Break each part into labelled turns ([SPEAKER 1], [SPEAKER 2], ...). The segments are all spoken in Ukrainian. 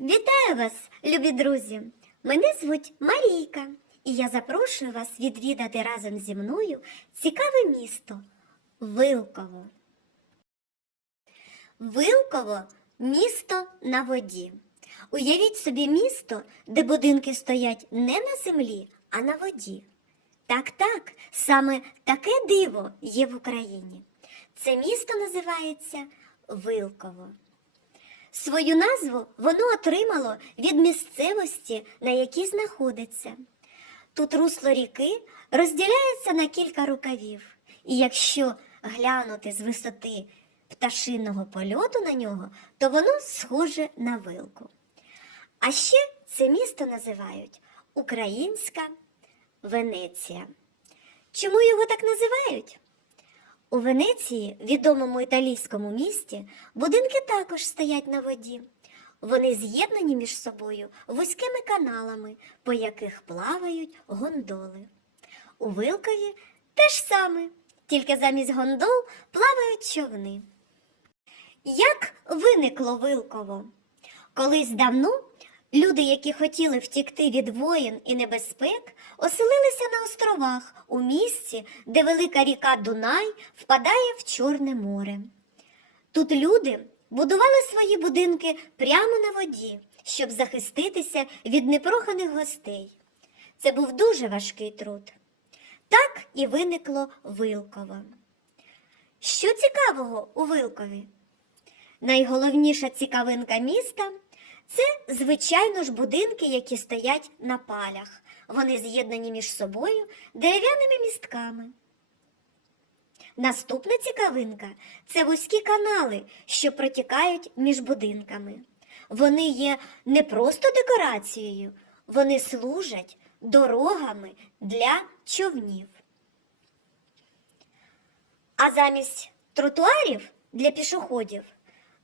[SPEAKER 1] Вітаю вас, любі друзі! Мене звуть Марійка, і я запрошую вас відвідати разом зі мною цікаве місто Вилково. Вилково місто на воді. Уявіть собі місто, де будинки стоять не на землі, а на воді. Так, так, саме таке диво є в Україні. Це місто називається Вилково. Свою назву воно отримало від місцевості, на якій знаходиться. Тут русло ріки розділяється на кілька рукавів, і якщо глянути з висоти пташиного польоту на нього, то воно схоже на вилку. А ще це місто називають Українська Венеція. Чому його так називають? У Венеції, відомому італійському місті, будинки також стоять на воді. Вони з'єднані між собою вузькими каналами, по яких плавають гондоли. У Вилкові теж саме, тільки замість гондол плавають човни. Як виникло Вилково? Колись давно люди, які хотіли втікти від воїн і небезпек, оселилися на островах у місці, де велика ріка Дунай впадає в Чорне море. Тут люди будували свої будинки прямо на воді, щоб захиститися від непроханих гостей. Це був дуже важкий труд. Так і виникло Вилково. Що цікавого у Вилкові? Найголовніша цікавинка міста це, звичайно ж, будинки, які стоять на палях. Вони з'єднані між собою дерев'яними містками. Наступна цікавинка це вузькі канали, що протікають між будинками. Вони є не просто декорацією, вони служать дорогами для човнів. А замість тротуарів для пішоходів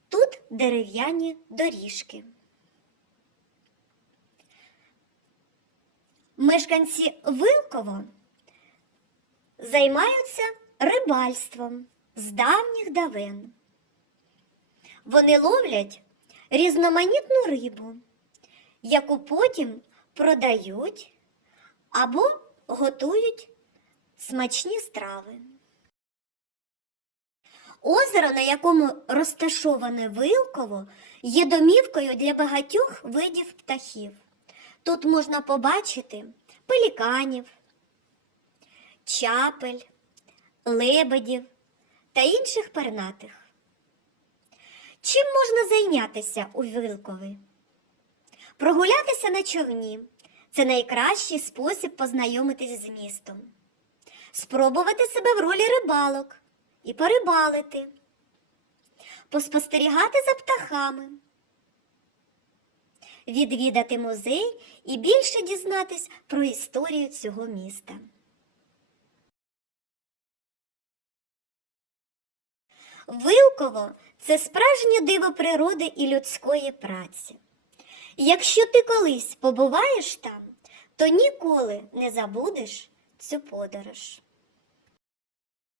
[SPEAKER 1] тут дерев'яні доріжки. Мешканці Вилково займаються рибальством з давніх давен. Вони ловлять різноманітну рибу, яку потім продають або готують смачні страви. Озеро, на якому розташоване Вилково, є домівкою для багатьох видів птахів. Тут можна побачити пеліканів, чапель, лебедів та інших пернатих. Чим можна зайнятися у Вилкові? Прогулятися на човні це найкращий спосіб познайомитись з містом, спробувати себе в ролі рибалок і порибалити, поспостерігати за птахами, відвідати музей і більше дізнатись про історію цього міста. Вилково це справжнє диво природи і людської праці. Якщо ти колись побуваєш там, то ніколи не забудеш цю подорож.